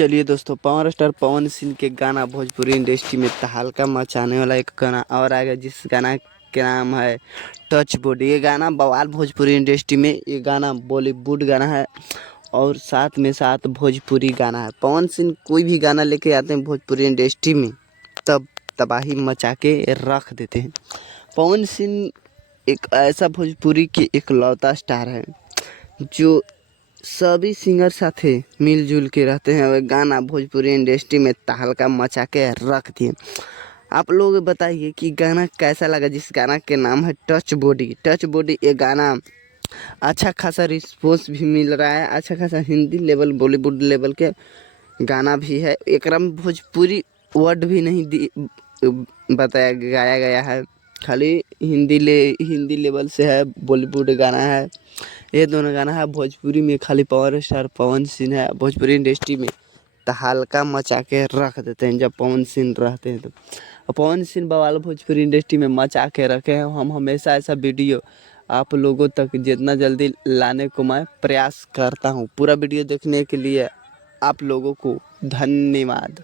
चलिए दोस्तों, power star Pawan Singh के गाना भोजपुरी इंडस्ट्री में तहलका मचाने वाला एक गाना और आ गया, जिस गाना के नाम है टच बॉडी। ये गाना बवाल भोजपुरी इंडस्ट्री में, ये गाना बॉलीवुड गाना है और साथ भोजपुरी गाना है। पवन सिंह कोई भी गाना लेके आते हैं भोजपुरी इंडस्ट्री में तब तबाही मचा के रख देते हैं। पवन सिंह एक ऐसा भोजपुरी के इकलौता स्टार है जो सभी सिंगर साथे मिलजुल के रहते हैं और गाना भोजपुरी इंडस्ट्री में तहलका मचा के रख दिए। आप लोग बताइए कि गाना कैसा लगा, जिस गाना के नाम है टच बॉडी। टच बॉडी ये गाना अच्छा खासा रिस्पॉन्स भी मिल रहा है, अच्छा खासा हिंदी लेवल बॉलीवुड लेवल के गाना भी है। एकरा में भोजपुरी वर्ड भी नहीं बताया गाया गया है, खाली हिंदी लेवल से है, बॉलीवुड गाना है। ये दोनों गाना है भोजपुरी में, खाली पावर स्टार पवन सिंह है भोजपुरी इंडस्ट्री में तहलका मचा के रख देते हैं जब पवन सिंह रहते हैं। तो पवन सिंह बवाल भोजपुरी इंडस्ट्री में मचा के रखे हैं। हम हमेशा ऐसा वीडियो आप लोगों तक जितना जल्दी लाने को मैं प्रयास करता हूँ। पूरा वीडियो देखने के लिए आप लोगों को धन्यवाद।